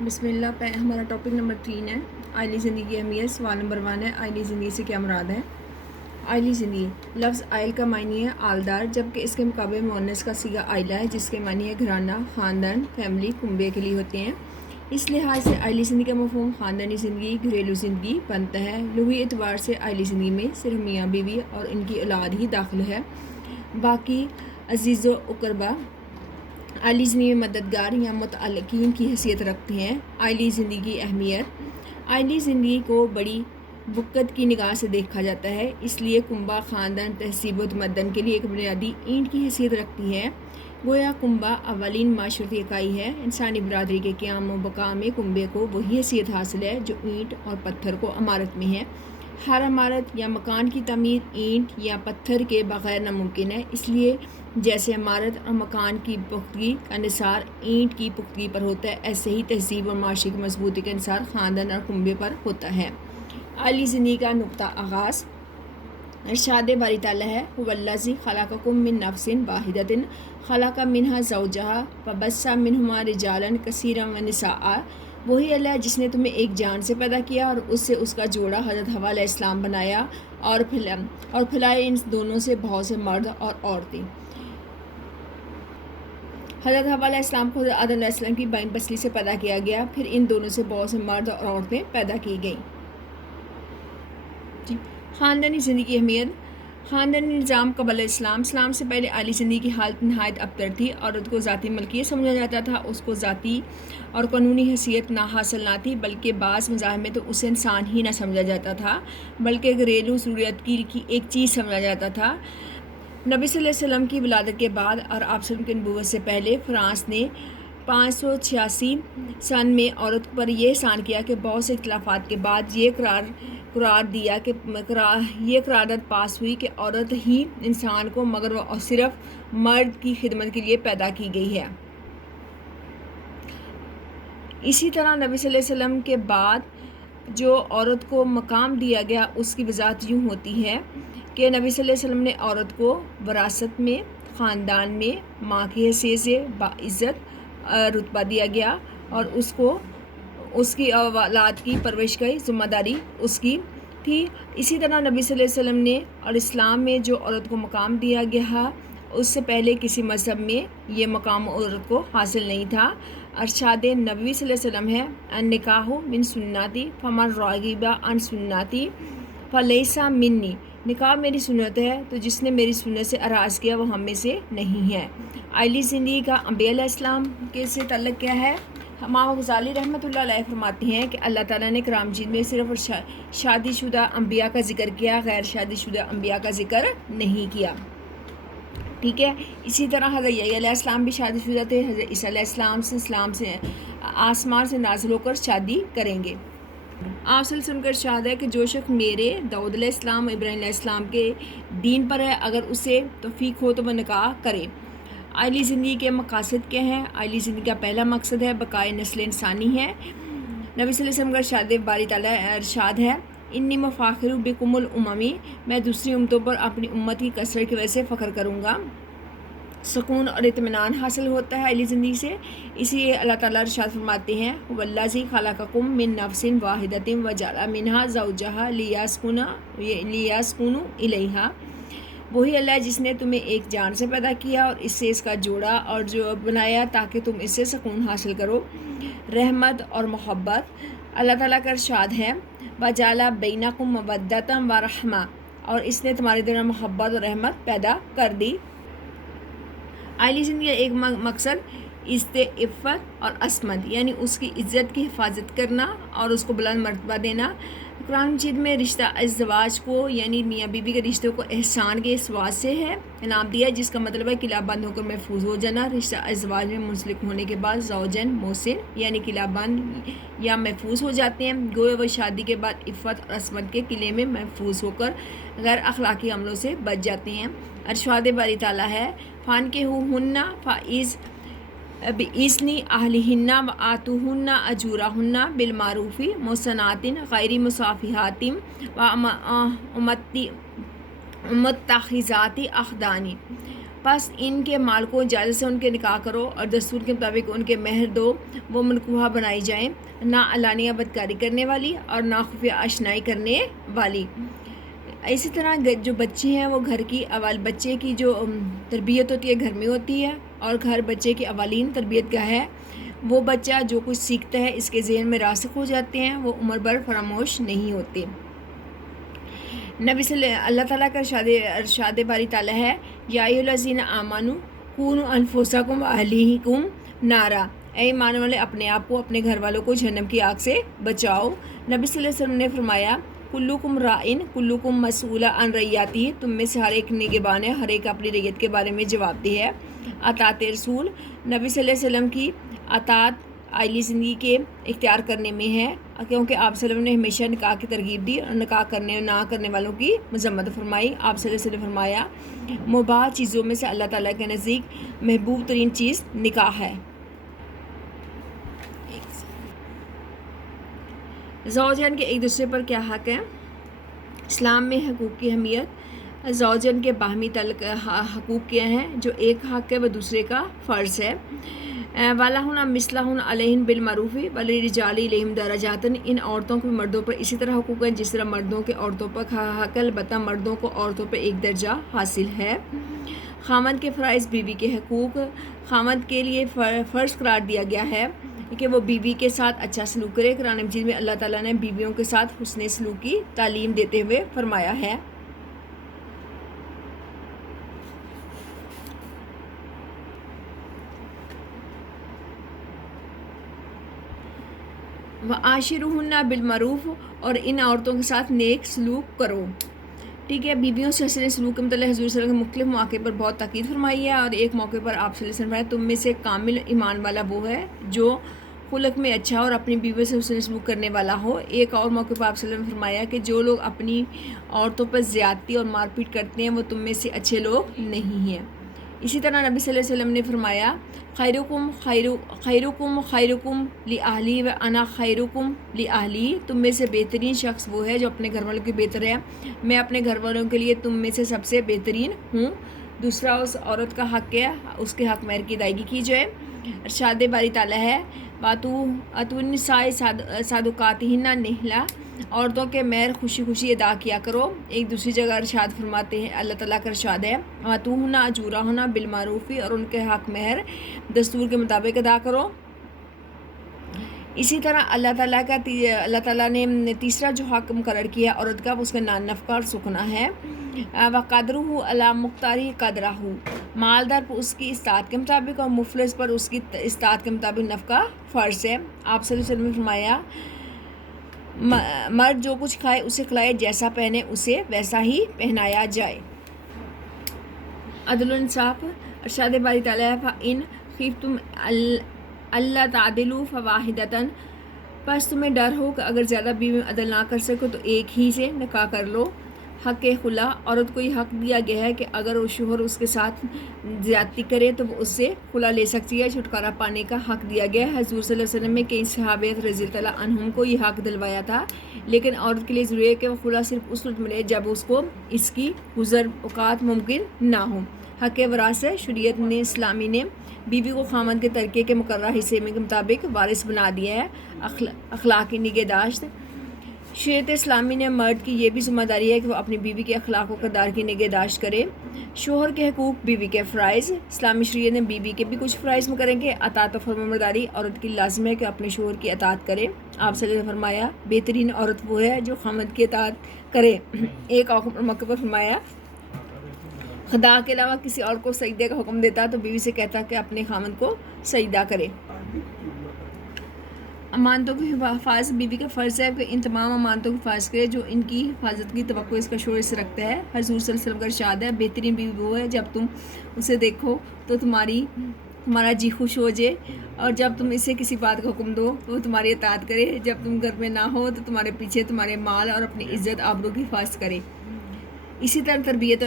بسم اللہ پہ ہمارا ٹاپک نمبر 3 ہے آئلی زندگی کی اہمیت۔ سوال نمبر 1 ہے آئلی زندگی سے کیا مراد ہے؟ آئلی زندگی لفظ آئل کا معنی ہے آلدار، جبکہ اس کے مقابلے مؤنث کا صیغہ آئلہ ہے جس کے معنی ہے گھرانہ، خاندان، فیملی، کنبے کے لیے ہوتے ہیں۔ اس لحاظ سے آئلی زندگی کا مفہوم خاندانی زندگی، گھریلو زندگی بنتا ہے۔ لغوی اعتبار سے آئلی زندگی میں صرف میاں بیوی اور ان کی اولاد ہی داخل ہے، باقی عزیز و اقربا آئلی زندگی میں مددگار یا متعلقین کی حیثیت رکھتے ہیں۔ آئلی زندگی کی اہمیت۔ آئلی زندگی کو بڑی بقت کی نگاہ سے دیکھا جاتا ہے، اس لیے کنبہ خاندان تہذیب و تمدن کے لیے ایک بنیادی اینٹ کی حیثیت رکھتی ہے۔ گویا کنبہ اولین معاشرتی اکائی ہے۔ انسانی برادری کے قیام و بقا میں کنبے کو وہی حیثیت حاصل ہے جو اینٹ اور پتھر کو عمارت میں ہے۔ ہر عمارت یا مکان کی تعمیر اینٹ یا پتھر کے بغیر ناممکن ہے، اس لیے جیسے عمارت اور مکان کی پختگی کا انحصار اینٹ کی پختگی پر ہوتا ہے، ایسے ہی تہذیب اور معاشرے کی مضبوطی کا انحصار خاندان اور کنبے پر ہوتا ہے۔ آئلی زندگی کا نقطہ آغاز۔ ارشاد باری تعالیٰ ہے هُوَ خَلَقَكُم مِّن نَّفْسٍ وَاحِدَةٍ خَلَقَ مِنْهَا زَوْجَهَا فَبَثَّ مِنْهُمَا رِجَالًا كَثِيرًا وَنِسَاءً۔ وہی اللہ ہے جس نے تمہیں ایک جان سے پیدا کیا اور اس سے اس کا جوڑا حضرت حوا علیہ السلام بنایا اور پھیلائے ان دونوں سے بہت سے مرد اور عورتیں۔ حضرت حوا علیہ السلام کو حضرت آدم علیہ السلام کی بائیں پسلی سے پیدا کیا گیا، پھر ان دونوں سے بہت سے مرد اور عورتیں پیدا کی گئیں۔ خاندانی زندگی کی اہمیت۔ خاندانی نظام قبل اسلام سے پہلے آئلی زندگی کی حالت نہایت ابتر تھی۔ عورت کو ذاتی ملکیت سمجھا جاتا تھا، اس کو ذاتی اور قانونی حیثیت حاصل نہ تھی، بلکہ بعض مذاہب میں تو اسے انسان ہی نہ سمجھا جاتا تھا بلکہ گھریلو ضروریات کی ایک چیز سمجھا جاتا تھا۔ نبی صلی اللہ علیہ وسلم کی ولادت کے بعد اور آپ صلی اللہ علیہ وسلم کی نبوت سے پہلے فرانس نے 586 سن میں عورت پر یہ احسان کیا کہ بہت سے اختلافات کے بعد یہ قرارداد پاس ہوئی کہ عورت ہی انسان کو مگر وہ صرف مرد کی خدمت کے لیے پیدا کی گئی ہے۔ اسی طرح نبی صلی اللہ علیہ وسلم کے بعد جو عورت کو مقام دیا گیا اس کی وضاحت یوں ہوتی ہے کہ نبی صلی اللہ علیہ وسلم نے عورت کو وراثت میں، خاندان میں ماں کی حیثیت سے باعزت رتبہ دیا گیا اور اس کو اس کی اولاد کی پرورش کی ذمہ داری اس کی تھی۔ اسی طرح نبی صلی اللہ علیہ وسلم نے اور اسلام میں جو عورت کو مقام دیا گیا اس سے پہلے کسی مذہب میں یہ مقام عورت کو حاصل نہیں تھا۔ ارشاد نبوی صلی اللہ علیہ وسلم ہے النکاح من سنتی فمن رغب عن سنتی فلیس منی۔ نکاح میری سنت ہے تو جس نے میری سنت سے اراض کیا وہ ہم میں سے نہیں ہے۔ آئلی زندگی کا انبیاء علیہ السلام کے سے تعلق کیا ہے؟ امام غزالی رحمۃ اللہ علیہ فرماتے ہیں کہ اللہ تعالیٰ نے قرآن مجید میں صرف شادی شدہ انبیاء کا ذکر کیا، غیر شادی شدہ انبیاء کا ذکر نہیں کیا۔ ٹھیک ہے، اسی طرح حضرت یحییٰ علیہ السلام بھی شادی شدہ تھے۔ حضرت عیسیٰ علیہ السلام سے آسمان سے نازل ہو کر شادی کریں گے۔ آپ سے سن کر ارشاد ہے کہ جو شخص میرے داؤد علیہ السلام و ابراہیم علیہ السلام کے دین پر ہے، اگر اسے توفیق ہو تو وہ نکاح کرے۔ آئلی زندگی کے مقاصد کیا ہیں؟ آئلی زندگی کا پہلا مقصد ہے بقائے نسل انسانی ہے۔ نبی صلی اللہ علیہ وسلم کا ارشاد باری تعالیٰ ارشاد ہے انی مفاخر بکم الاممی، میں دوسری امتوں پر اپنی امت کی کثرت کی وجہ سے فخر کروں گا۔ سکون اور اطمینان حاصل ہوتا ہے آئلی زندگی سے، اسی لیے اللہ تعالیٰ ارشاد فرماتے ہیں والذی خلقکم من نفس واحدۃ وجعل منہا زوجہا لیسکنوا الیہا۔ وہی اللہ جس نے تمہیں ایک جان سے پیدا کیا اور اس سے اس کا جوڑا اور جو بنایا تاکہ تم اس سے سکون حاصل کرو، رحمت اور محبت۔ اللہ تعالیٰ کا ارشاد ہے وجعل بینکم مودۃ ورحمۃ، اور اس نے تمہارے دل میں محبت اور رحمت پیدا کر دی۔ آئلی زندگی کا ایک مقصد عزت، عفت اور عصمت، یعنی اس کی عزت کی حفاظت کرنا اور اس کو بلند مرتبہ دینا۔ قرآن مجید میں رشتہ ازدواج کو یعنی میاں بیوی کے رشتوں کو احسان کے اسواس سے ہے انعام دیا، جس کا مطلب ہے قلعہ بند ہو کر محفوظ ہو جانا۔ رشتہ ازدواج میں منسلک ہونے کے بعد زوجین محسن یعنی قلعہ بند یا محفوظ ہو جاتے ہیں، گویا وہ شادی کے بعد عفت اور عصمت کے قلعے میں محفوظ ہو کر غیر اخلاقی عملوں سے بچ جاتے ہیں۔ ارشاد باری تعالیٰ ہے فانکحوہن بإذن اہلہن وآتوہن اجورہن بالمعروف محصنات غیر مسافحات ومتخذات اخدان۔ پس ان کے مال کو اجازت سے ان کے نکاح کرو اور دستور کے مطابق ان کے مہر دو، وہ منکوحہ بنائی جائیں، نہ علانیہ بدکاری کرنے والی اور نہ خفیہ آشنائی کرنے والی۔ اسی طرح جو بچے ہیں وہ گھر کی بچے کی جو تربیت ہوتی ہے گھر میں ہوتی ہے، اور گھر بچے کی اولین تربیت گاہ ہے۔ وہ بچہ جو کچھ سیکھتا ہے اس کے ذہن میں راسخ ہو جاتے ہیں، وہ عمر بھر فراموش نہیں ہوتے۔ اللہ تعالیٰ کا ارشاد باری تعالیٰ ہے، یا ایھا الذین آمنوا قوا انفسکم واہلیکم نارا، اے ایمان والے اپنے آپ کو اپنے گھر والوں کو جہنم کی آگ سے بچاؤ۔ نبی صلی اللہ علیہ وسلم نے فرمایا، کلکم راعٍ کلکم مسئول عن رعیتہ، تم میں سے ہر ایک نگہبان ہے، ہر ایک اپنی رعیت کے بارے میں جواب دہ ہے۔ اطاعت رسول، نبی صلی اللہ علیہ وسلم کی اطاعت عائلی زندگی کے اختیار کرنے میں ہے، کیونکہ آپ صلی اللہ علیہ وسلم نے ہمیشہ نکاح کی ترغیب دی اور نکاح کرنے نہ کرنے والوں کی مذمت فرمائی۔ آپ صلی اللہ علیہ وسلم نے فرمایا، مباح چیزوں میں سے اللہ تعالیٰ کے نزدیک محبوب ترین چیز نکاح ہے۔ زوجین کے ایک دوسرے پر کیا حق ہے؟ اسلام میں حقوق کی اہمیت، زوجین کے باہمی تعلق حقوق کیا ہیں؟ جو ایک حق ہے وہ دوسرے کا فرض ہے۔ وَلَهُنَّ مِثْلُ عَلَيْهِنَّ بِالْمَعْرُوفِ وَلِلرِّجَالِ عَلَيْهِمْ دَرَجَاتٌ، ان عورتوں کو مردوں پر اسی طرح حقوق ہیں جس طرح مردوں کے عورتوں پر حق ہے، البتہ مردوں کو عورتوں پر ایک درجہ حاصل ہے۔ خاوند کے فرائض، بیوی کے حقوق، خاوند کے لیے فرض قرار دیا گیا ہے کہ وہ بیوی کے ساتھ اچھا سلوک کرے۔ قرآن مجید میں اللہ تعالیٰ نے بیویوں کے ساتھ حسن سلوک کی تعلیم دیتے ہوئے فرمایا ہے، وَعَاشِرُوهُنَّ بِالْمَعْرُوفِ، اور ان عورتوں کے ساتھ نیک سلوک کرو۔ ٹھیک ہے، بیویوں سے حسن سلوک کے متعلق حضور صلی اللہ علیہ وسلم کے مختلف مواقع پر بہت تاکید فرمائی ہے، اور ایک موقع پر آپ صلی اللہ علیہ وسلم نے تم میں سے کامل ایمان والا وہ ہے جو خلق میں اچھا اور اپنی بیوی سے حسن سلوک کرنے والا ہو۔ ایک اور موقع پر آپ صلی اللہ علیہ وسلم نے فرمایا کہ جو لوگ اپنی عورتوں پر زیادتی اور مار پیٹ کرتے ہیں وہ تم میں سے اچھے لوگ نہیں ہیں۔ اسی طرح نبی صلی اللہ علیہ وسلم نے فرمایا، خیرکم خیرکم لأہلی وانا خیرکم لأہلی، تم میں سے بہترین شخص وہ ہے جو اپنے گھر والوں کے بہتر ہے، میں اپنے گھر والوں کے لیے تم میں سے سب سے بہترین ہوں۔ دوسرا اس عورت کا حق ہے اس کے حق مہر کی ادائیگی کی جائے۔ ارشاد باری تعالیٰ ہے، وَآتُوا النِّسَاءَ صَدُقَاتِهِنَّ نِحْلَةً، عورتوں کے مہر خوشی خوشی ادا کیا کرو۔ ایک دوسری جگہ ارشاد فرماتے ہیں، اللہ تعالیٰ کا ارشاد ہے، وَآتُوهُنَّ أُجُورَهُنَّ بِالْمَعْرُوفِ، اور ان کے حق مہر دستور کے مطابق ادا کرو۔ اسی طرح اللہ تعالیٰ نے تیسرا جو حق مقرر کیا عورت کا، اس کا نفقہ اور سکنا ہے۔ وَقَدْرُهُ عَلَىٰ مُقْتَضِی قَدْرِهِ، مالدار پر اس کی استطاعت کے مطابق اور مفلس پر اس کی استطاعت کے مطابق نفقہ فرض ہے۔ آپ صلی اللہ علیہ وسلم نے فرمایا، مرد جو کچھ کھائے اسے کھلائے، جیسا پہنے اسے ویسا ہی پہنایا جائے۔ عدل و انصاف، ارشاد باری تعالیٰ ہے، فَإِنْ خِفْتُمْ أَلَّا تَعْدِلُوا فَوَاحِدَةً، پس تمہیں ڈر ہو کہ اگر زیادہ بیوی عدل نہ کر سکو تو ایک ہی سے نکاح کر لو۔ حق خلا، عورت کو یہ حق دیا گیا ہے کہ اگر وہ شوہر اس کے ساتھ زیادتی کرے تو وہ اس سے خلا لے سکتی ہے، چھٹکارا پانے کا حق دیا گیا ہے۔ حضور صلی اللہ علیہ وسلم نے کئی صحابیت رضی اللہ عنہم کو یہ حق دلوایا تھا، لیکن عورت کے لیے ضروری ہے کہ وہ خلا صرف اس وقت ملے جب اس کو اس کی گزر اوقات ممکن نہ ہو۔ حق وراثت، شریعت نے اسلامی نے بیوی کو خاوند کے ترکے کے مقررہ حصے کے مطابق وارث بنا دیا ہے۔ اخلاقی نگہداشت، شریعت اسلامی نے مرد کی یہ بھی ذمہ داری ہے کہ وہ اپنی بیوی کے اخلاق و کردار کی نگہداشت کرے۔ شوہر کے حقوق، بیوی کے فرائض، اسلامی شریعت نے بیوی کے بھی کچھ فرائض مقرر کے اطاعت و فرمانبرداری، عورت کی لازم ہے کہ اپنے شوہر کی اطاعت کرے۔ آپ صلی اللہ علیہ وسلم نے فرمایا، بہترین عورت وہ ہے جو خاوند کی اطاعت کرے۔ ایک اور موقع پر فرمایا، خدا کے علاوہ کسی اور کو سجدے کا حکم دیتا تو بیوی سے کہتا کہ اپنے خاوند کو سجدہ کرے۔ امانتوں کی حفاظت، بیوی کا فرض ہے کہ ان تمام امانتوں کی حفاظت کرے جو ان کی حفاظت کی توقع اس کا شوہر سے رکھتا ہے۔ حضور صلی اللہ علیہ وسلم کا ارشاد ہے، بہترین بیوی وہ ہے جب تم اسے دیکھو تو تمہارا جی خوش ہو جائے، اور جب تم اسے کسی بات کا حکم دو تو وہ تمہاری اطاعت کرے، جب تم گھر میں نہ ہو تو تمہارے پیچھے تمہارے مال اور اپنی عزت آبرو کی حفاظت کرے۔ اسی طرح تربیت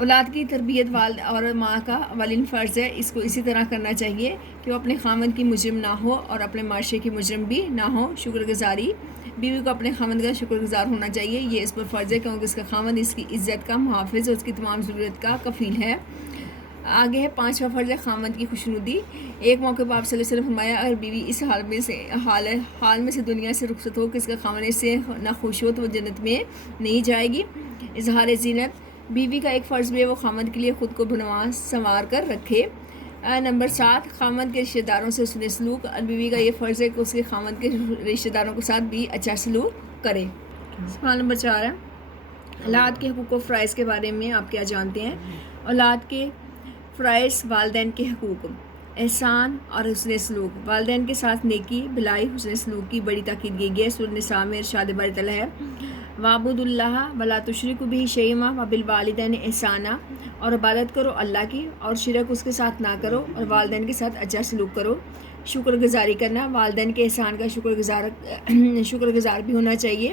اولاد کی تربیت والد اور ماں کا اولین فرض ہے۔ اس کو اسی طرح کرنا چاہیے کہ وہ اپنے خاوند کی مجرم نہ ہو اور اپنے معاشرے کی مجرم بھی نہ ہو۔ شکر گزاری، بیوی کو اپنے خاوند کا شکر گزار ہونا چاہیے، یہ اس پر فرض ہے کیونکہ اس کا خاوند اس کی عزت کا محافظ اور اس کی تمام ضرورت کا کفیل ہے۔ آگے ہے 5واں فرض ہے خاوند کی خوشنودی۔ ایک موقع پر آپ صلی اللہ علیہ وسلم فرمایا اگر بیوی اس حال میں سے دنیا سے رخصت ہو کہ اس کا خاوند اس سے نہ خوش ہو تو وہ جنت میں نہیں جائے گی۔ اظہار زینت، بیوی کا ایک فرض بھی ہے وہ خاوند کے لیے خود کو بنوا سنوار کر رکھے۔ نمبر 7، خاوند کے رشتہ داروں سے حسن سلوک، بیوی کا یہ فرض ہے کہ اس کے خاوند کے رشتہ داروں کے ساتھ بھی اچھا سلوک کرے۔ سوال نمبر 4 ہے اولاد کے حقوق و فرائض کے بارے میں آپ کیا جانتے ہیں؟ اولاد کے فرائض: والدین کے حقوق، احسان اور حسن سلوک، والدین کے ساتھ نیکی، بھلائی، حسن سلوک کی بڑی تاکید کی گئی ہے۔ سورۃ النساء میں ارشاد باری تعالیٰ ہے وَاعْبُدُوا اللَّهَ وَلَا تُشْرِكُوا بِهِ شَيْئًا وَبِالْوَالِدَيْنِ إِحْسَانًا، اور عبادت کرو اللہ کی اور شرک اس کے ساتھ نہ کرو اور والدین کے ساتھ اچھا سلوک کرو۔ شکر گزاری کرنا، والدین کے احسان کا شکر گزار بھی ہونا چاہیے۔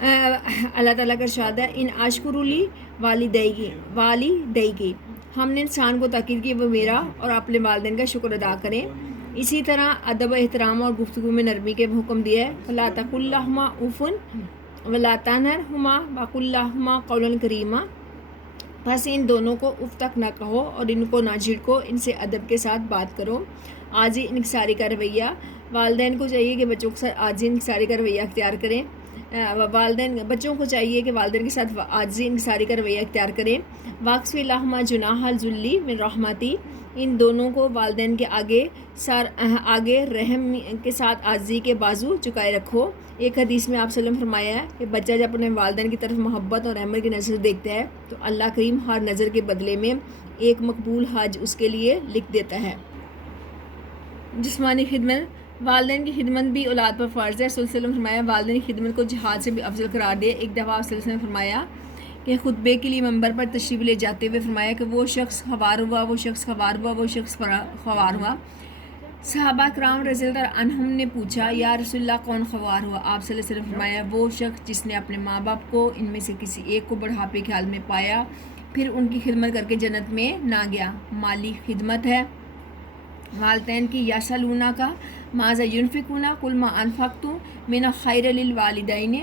اللہ تعالیٰ کا ارشاد ہے ان اشکر لی والدیکی، ہم نے انسان کو تاکید کی وہ میرا اور اپنے والدین کا شکر ادا کریں۔ اسی طرح ادب و احترام اور گفتگو میں نرمی کے حکم دیا ہے فَلَا تَقُل لَّهُمَا اُفٍّ وَلَا تَنْهرْهُمَا وَقُل لَّهُمَا قَوْلًا كَرِيمًا، بس ان دونوں کو اف تک نہ کہو اور ان کو نہ جھڑکو، ان سے ادب کے ساتھ بات کرو۔ عاجزی انکساری کا رویہ، والدین کو چاہیے کہ بچوں کے ساتھ عاجزی انکساری کا رویہ اختیار کریں۔ بچوں کو چاہیے کہ والدین کے ساتھ عاجزی انکساری کا رویہ اختیار کریں۔ واقفِ لَهُمَا جُنَاحَ الذُّلِّ مِن رَحْمَتِی، ان دونوں کو والدین کے آگے رحم کے ساتھ عاجزی کے بازو جھکائے رکھو۔ ایک حدیث میں آپ صلی اللہ علیہ وسلم فرمایا ہے کہ بچہ جب اپنے والدین کی طرف محبت اور رحمت کی نظر سے دیکھتا ہے تو اللہ کریم ہر نظر کے بدلے میں ایک مقبول حج اس کے لیے لکھ دیتا ہے۔ جسمانی خدمت، والدین کی خدمت بھی اولاد پر فرض ہے۔ صلی اللہ علیہ وسلم فرمایا والدین کی خدمت کو جہاد سے بھی افضل قرار دیا۔ ایک دفعہ آپ صلی اللہ علیہ وسلم فرمایا کہ خطبے کے لیے منبر پر تشریف لے جاتے ہوئے فرمایا کہ وہ شخص خوار ہوا۔ صحابہ کرام رضی اللہ عنہم نے پوچھا یا رسول اللہ کون خوار ہوا؟ آپ صلی اللہ علیہ وسلم فرمایا وہ شخص جس نے اپنے ماں باپ کو ان میں سے کسی ایک کو بڑھاپے کے حال میں پایا پھر ان کی خدمت کر کے جنت میں نہ گیا۔ مالی خدمت ہے، والدین کی یسألونک ماذا ينفقون قل ما انفقتم من خیر للوالدین،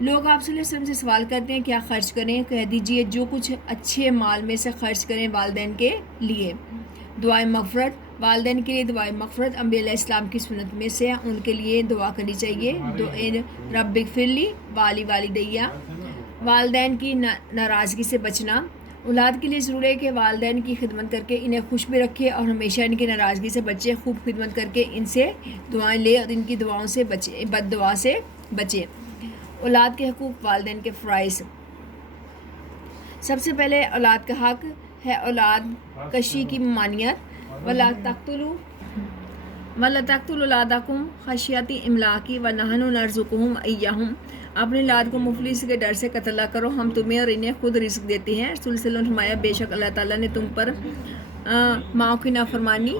لوگ آپ صلی اللہ علیہ وسلم سے سوال کرتے ہیں کیا خرچ کریں؟ کہہ دیجئے جو کچھ اچھے مال میں سے خرچ کریں والدین کے لیے۔ دعائے مغفرت، والدین کے لیے دعائے مغفرت انبیاء علیہ السلام کی سنت میں سے ان کے لیے دعا کرنی چاہیے۔ رب اغفر لی والدیّ، والدین کی ناراضگی سے بچنا، اولاد کے لیے ضروری ہے کہ والدین کی خدمت کر کے انہیں خوش بھی رکھے اور ہمیشہ ان کی ناراضگی سے بچے، خوب خدمت کر کے ان سے دعائیں لے اور ان کی دعاؤں سے بچے، بد دعا سے بچے۔ اولاد کے حقوق، والدین کے فرائض، سب سے پہلے اولاد کا حق ہے اولاد کشی کی ممانعت۔ وَلَا تَقْتُلُوا أَوْلَادَكُمْ خَشْیَةَ إِمْلَاقٍ وَنَحْنُ نَرْزُقُهُمْ وَإِيَّاکُمْ، اپنے اولاد کو مفلس کے ڈر سے قتل نہ کرو، ہم تمہیں اور انہیں خود رزق دیتے ہیں۔ رسول صلی اللہ علیہ وسلم نے فرمایا بے شک اللہ تعالیٰ نے تم پر ماؤں کی نافرمانی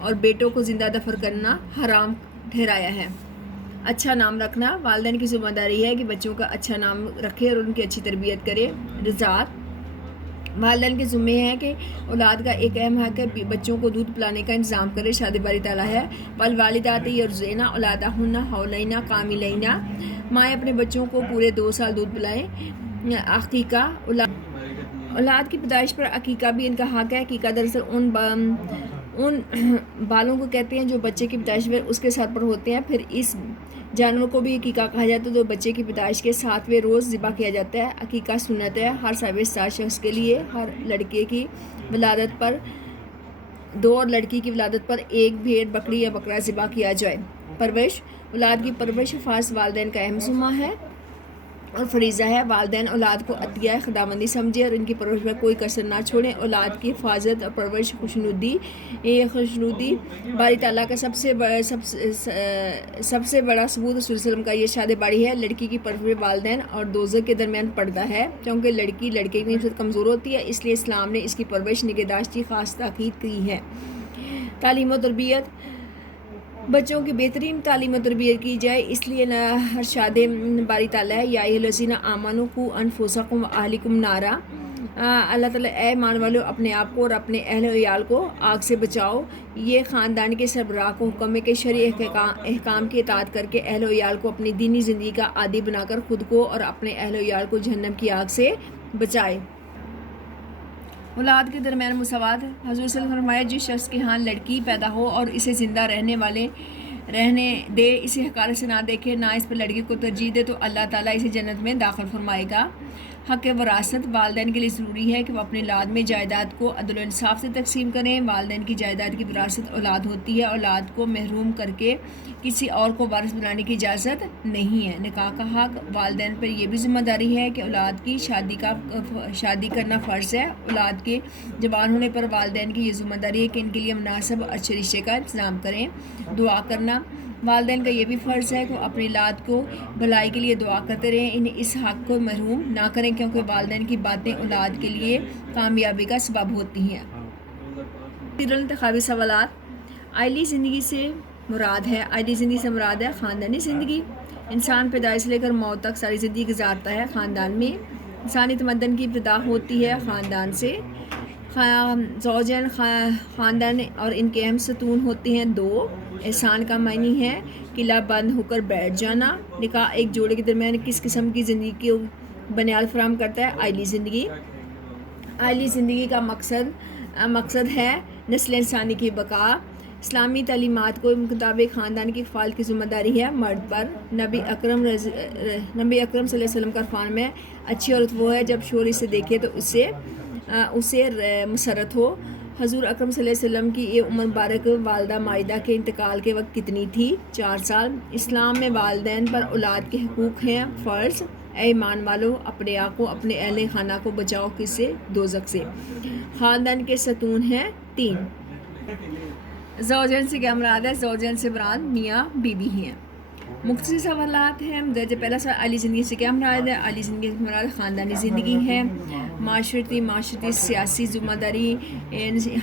اور بیٹوں کو زندہ دفن کرنا حرام ٹھہرایا ہے۔ اچھا نام رکھنا، والدین کی ذمہ داری ہے کہ بچوں کا اچھا نام رکھے اور ان کی اچھی تربیت کرے۔ رضاعت، والدین کے ذمہ ہے کہ اولاد کا ایک اہم حق ہے بچوں کو دودھ پلانے کا انتظام کرے۔ ارشاد باری تعالیٰ ہے والوالدات یرضعن اولادہن حولین کاملین، مائیں اپنے بچوں کو پورے 2 سال دودھ پلائیں۔ عقیقہ، اولاد کی پیدائش پر عقیقہ بھی ان کا حق ہے۔ عقیقہ دراصل ان بالوں کو کہتے ہیں جو بچے کی پیدائش پر اس کے سر پر ہوتے ہیں، پھر اس جانور کو بھی عقیقہ کہا جاتا ہے جو بچے کی پیدائش کے 7ویں روز ذبح کیا جاتا ہے۔ عقیقہ سنت ہے ہر صاحب ساتھ شخص کے لیے، ہر لڑکے کی ولادت پر 2 اور لڑکی کی ولادت پر 1 بھیڑ، بکری یا بکرا ذبح کیا جائے۔ پرورش، اولاد کی پرورش حفاظت والدین کا اہم ذمہ ہے اور فریضہ ہے۔ والدین اولاد کو عطیہ خداوندی سمجھے اور ان کی پرورش میں کوئی کسر نہ چھوڑیں۔ اولاد کی حفاظت اور پرورش خوشنودی باری تعالیٰ کا سب سے بڑا ثبوت رسول اللہ صلی اللہ علیہ وسلم کا یہ ارشاد باری ہے لڑکی کی پرورش والدین اور دوزخ کے درمیان پردہ ہے، کیونکہ لڑکی لڑکے کی نسبت کمزور ہوتی ہے، اس لیے اسلام نے اس کی پرورش نگہداشت کی خاص تاکید کی ہے۔ تعلیم و تربیت، بچوں کی بہترین تعلیم و تربیت کی جائے، اس لیے ارشاد باری تعالیٰ ہے یا ایھا الذین آمنوا قوا انفسکم واہلیکم نارا، اللہ تعالیٰ اے ایمان والو اپنے آپ کو اور اپنے اہل و عیال کو آگ سے بچاؤ. یہ خاندان کے سربراہ کو حکم ہے کہ شرعی احکام کی اطاعت کر کے اہل و عیال کو اپنی دینی زندگی کا عادی بنا کر خود کو اور اپنے اہل و عیال کو جہنم کی آگ سے بچائے. اولاد کے درمیان مساوات. حضور صلی اللہ علیہ وسلم فرمایا جس شخص کے ہاں لڑکی پیدا ہو اور اسے زندہ رہنے دے، اسے حقارت سے نہ دیکھے، نہ اس پر لڑکی کو ترجیح دے، تو اللہ تعالیٰ اسے جنت میں داخل فرمائے گا. حق وراثت. والدین کے لیے ضروری ہے کہ وہ اپنی اولاد میں جائیداد کو عدل و انصاف سے تقسیم کریں. والدین کی جائیداد کی وراثت اولاد ہوتی ہے. اولاد کو محروم کر کے کسی اور کو وارث بنانے کی اجازت نہیں ہے. نکاح کا حق. والدین پر یہ بھی ذمہ داری ہے کہ اولاد کی شادی کرنا فرض ہے. اولاد کے جوان ہونے پر والدین کی یہ ذمہ داری ہے کہ ان کے لیے مناسب اور اچھے رشتے کا انتظام کریں. دعا کرنا. والدین کا یہ بھی فرض ہے کہ وہ اپنی اولاد کو بھلائی کے لیے دعا کرتے رہیں، انہیں اس حق کو محروم نہ کریں، کیونکہ والدین کی باتیں اولاد کے لیے کامیابی کا سبب ہوتی ہیں. انتخابی سوالات. عائلی زندگی سے مراد ہے خاندانی زندگی. انسان پیدائش سے لے کر موت تک ساری زندگی گزارتا ہے خاندان میں. انسانی تمدن کی ابتدا ہوتی ہے خاندان سے. زوجین خاندان اور ان کے اہم ستون ہوتے ہیں 2. احسان کا معنی ہے قلعہ بند ہو کر بیٹھ جانا. نکاح ایک جوڑے کے درمیان کس قسم کی زندگی کو بنیاد فراہم کرتا ہے؟ عائلی زندگی. عائلی زندگی کا مقصد ہے نسل انسانی کی بقا. اسلامی تعلیمات کو مطابق خاندان کی حفاظت کی ذمہ داری ہے مرد پر. نبی اکرم صلی اللہ علیہ وسلم کا فرمان ہے اچھی عورت وہ ہے جب شوہر اسے دیکھے تو اسے مسرت ہو. حضور اکرم صلی اللہ علیہ وسلم کی یہ عمر مبارک والدہ مائدہ کے انتقال کے وقت کتنی تھی؟ 4 سال. اسلام میں والدین پر اولاد کے حقوق ہیں فرض. اے ایمان والو اپنے آپ کو اپنے اہل خانہ کو بچاؤ کس سے؟ دوزخ سے. خاندان کے ستون ہیں 3. زوجین سے کیا مراد ہے؟ زوجین سے مراد میاں بیوی ہیں. مختصر سوالات ہیں. درجہ پہلا سوال عائلی زندگی سے کیا مراد ہے؟ عائلی زندگی سے مراد خاندانی زندگی ہے. معاشرتی سیاسی ذمہ داری.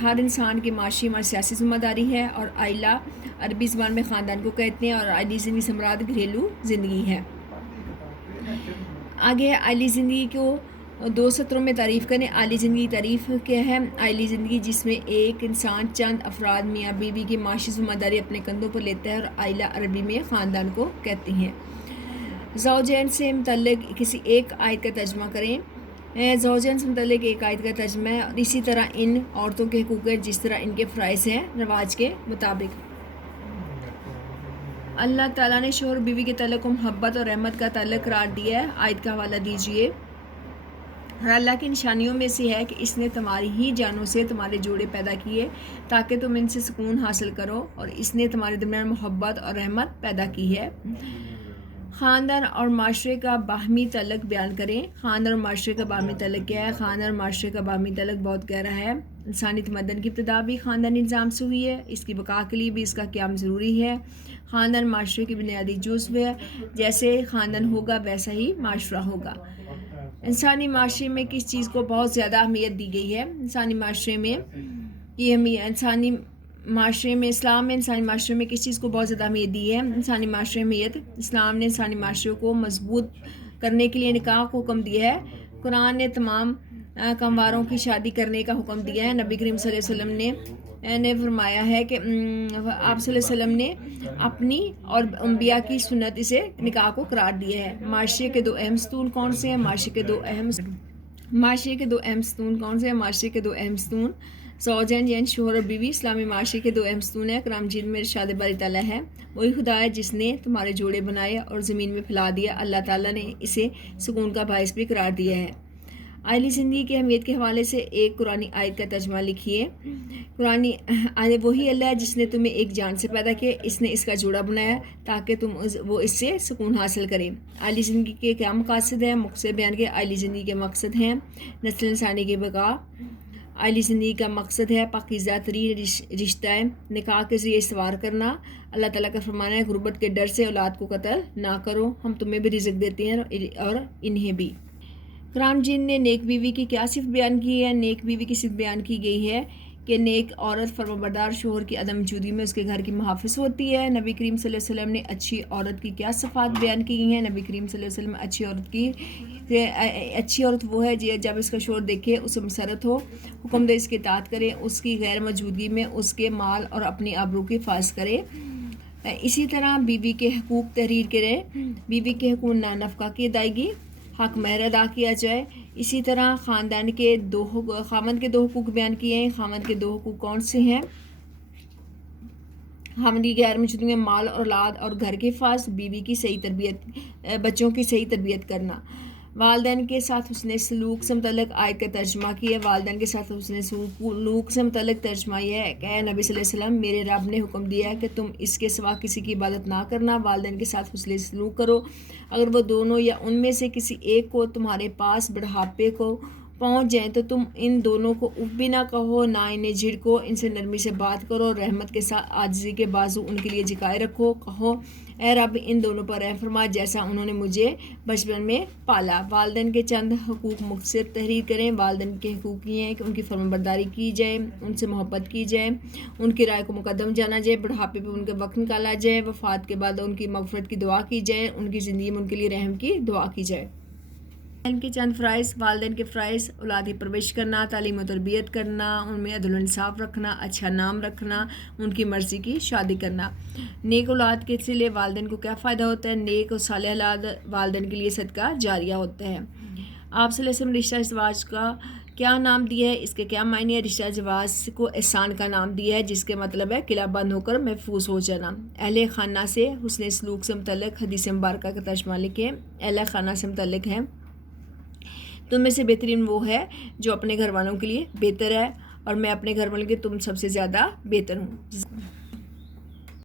ہر انسان کی معاشی اور سیاسی ذمہ داری ہے. اور عائلہ عربی زبان میں خاندان کو کہتے ہیں. اور عائلی زندگی سے مراد گھریلو زندگی ہے. آگے عائلی زندگی کو 2 سطروں میں تعریف کریں. عائلی زندگی تعریف کیا ہے؟ عائلی زندگی جس میں ایک انسان چند افراد میاں بیوی کی معاشی ذمہ داری اپنے کندھوں پر لیتا ہے. اور عائلہ عربی میں خاندان کو کہتے ہیں. زوجین سے متعلق کسی ایک آیت کا ترجمہ کریں. زوجین سے متعلق ایک آیت کا ترجمہ ہے. اور اسی طرح ان عورتوں کے حقوق ہے جس طرح ان کے فرائض ہیں رواج کے مطابق. اللہ تعالیٰ نے شوہر بیوی کے تعلق کو محبت اور رحمت کا تعلق قرار دیا ہے. آیت کا حوالہ دیجیے. اور اللہ کی نشانیوں میں سے ہے کہ اس نے تمہاری ہی جانوں سے تمہارے جوڑے پیدا کیے تاکہ تم ان سے سکون حاصل کرو. اور اس نے تمہارے درمیان محبت اور رحمت پیدا کی ہے. خاندان اور معاشرے کا باہمی تعلق بیان کریں. خاندان اور معاشرے کا باہمی تعلق کیا ہے؟ خاندان اور معاشرے کا باہمی تعلق بہت گہرا ہے. انسانی تمدن کی ابتدا بھی خاندانی نظام سے ہوئی ہے. اس کی بقا کے لیے بھی اس کا قیام ضروری ہے. خاندان معاشرے کی بنیادی جزو ہے. جیسے خاندان ہوگا ویسا ہی معاشرہ ہوگا. انسانی معاشرے میں کس چیز کو بہت زیادہ اہمیت دی گئی ہے؟ انسانی معاشرے میں اسلام میں انسانی معاشرے میں کس چیز کو بہت زیادہ اہمیت دی ہے؟ انسانی معاشرے میں اسلام نے انسانی معاشرے کو مضبوط کرنے کے لیے نکاح کو حکم دیا ہے. قرآن نے تمام کمواروں کی شادی کرنے کا حکم دیا ہے. نبی کریم صلی اللہ علیہ وسلم نے فرمایا ہے کہ آپ صلی اللہ علیہ وسلم نے اپنی اور انبیاء کی سنت اسے نکاح کو قرار دیا ہے. معاشرے کے 2 اہم ستون کون سے ہیں؟ معاشرے کے دو اہم ستون زوجین یعنی شوہر اور بیوی. اسلامی معاشرے کے 2 اہم ستون ہیں. قرآن مجید میں ارشاد باری تعالیٰ ہے وہی خدا ہے جس نے تمہارے جوڑے بنائے اور زمین میں پھیلا دیا. اللہ تعالیٰ نے اسے سکون کا باعث بھی قرار دیا ہے. عائلی زندگی کی اہمیت کے حوالے سے ایک قرآنی آیت کا ترجمہ لکھیے. قرآنی آیت وہی اللہ ہے جس نے تمہیں ایک جان سے پیدا کیا. اس نے اس کا جوڑا بنایا تاکہ وہ اس سے سکون حاصل کریں. عائلی زندگی کے کیا مقاصد ہیں؟ مختصر بیان کے عائلی زندگی کے مقصد ہیں نسل انسانی کی بقا. عائلی زندگی کا مقصد ہے پاکیزہ ترین رشتہ نکاح کے ذریعے استوار کرنا. اللہ تعالیٰ کا فرمان ہے غربت کے ڈر سے اولاد کو قتل نہ کرو. ہم تمہیں بھی رزق دیتے ہیں اور انہیں بھی. قرآن مجید نے نیک بیوی کی کیا صفت بیان کی ہے؟ نیک بیوی کی صفت بیان کی گئی ہے کہ نیک عورت فرمانبردار شوہر کی عدم موجودگی میں اس کے گھر کی محافظ ہوتی ہے۔ نبی کریم صلی اللہ علیہ وسلم نے اچھی عورت کی کیا صفات بیان کی ہیں؟ نبی کریم صلی اللہ علیہ وسلم اچھی عورت وہ ہے جب اس کا شوہر دیکھے، اسے مسرت ہو، حکم دے اس کی اطاعت کرے، اس کی غیر موجودگی میں اس کے مال اور اپنی آبرو کی حفاظت کرے۔ اسی طرح بیوی کے حقوق تحریر کریں، بیوی کے حقوق نفقہ کی ادائیگی، حق مہر ادا کیا جائے۔ اسی طرح خامد کے دو حقوق بیان کیے ہیں۔ خامد کے دو حقوق کون سے ہیں؟ خامد کی غیر موجودگی میں مال اور اولاد اور گھر کے حفاظت، بیوی کی صحیح تربیت، بچوں کی صحیح تربیت کرنا۔ والدین کے ساتھ حسن سلوک سے متعلق آیت کا ترجمہ کیا ہے۔ والدین کے ساتھ حسن سلوک سے متعلق ترجمہ یہ ہے کہ نبی صلی اللہ علیہ وسلم، میرے رب نے حکم دیا ہے کہ تم اس کے سوا کسی کی عبادت نہ کرنا، والدین کے ساتھ حسن سلوک کرو۔ اگر وہ دونوں یا ان میں سے کسی ایک کو تمہارے پاس بڑھاپے کو پہنچ جائیں تو تم ان دونوں کو اف بھی نہ کہو، نہ انہیں جھڑکو، ان سے نرمی سے بات کرو، رحمت کے ساتھ عاجزی کے بازو ان کے لیے جھکائے رکھو۔ کہو، اے رب، ان دونوں پر رحم فرما جیسا انہوں نے مجھے بچپن میں پالا۔ والدین کے چند حقوق مختصر تحریر کریں۔ والدین کے حقوق یہ ہیں کہ ان کی فرمانبرداری کی جائے، ان سے محبت کی جائے، ان کی رائے کو مقدم جانا جائے، بڑھاپے پہ ان کا وقت نکالا جائے، وفات کے بعد ان کی مغفرت کی دعا کی جائے، ان کی زندگی میں ان کے لیے رحم کی دعا کی جائے۔ والدین کے چند فرائض۔ والدین کے فرائض: اولاد کی پرورش کرنا، تعلیم و تربیت کرنا، ان میں عدل و انصاف رکھنا، اچھا نام رکھنا، ان کی مرضی کی شادی کرنا۔ نیک اولاد کے لیے والدین کو کیا فائدہ ہوتا ہے؟ نیک اور صالح اولاد والدین کے لیے صدقہ جاریہ ہوتا ہے۔ آپ صلی اللہ علیہ وسلم رشتہ ازدواج کا کیا نام دیا ہے؟ اس کے کیا معنی ہے؟ رشتہ ازدواج کو احسان کا نام دیا ہے، جس کے مطلب ہے قلعہ بند ہو کر محفوظ ہو جانا۔ اہل خانہ سے حسن سلوک سے متعلق حدیث مبارکہ کا ترجمہ لکھیں۔ اہل خانہ سے متعلق ہے، تم میں سے بہترین وہ ہے جو اپنے گھر والوں کے لیے بہتر ہے، اور میں اپنے گھر والوں کے تم سب سے زیادہ بہتر ہوں۔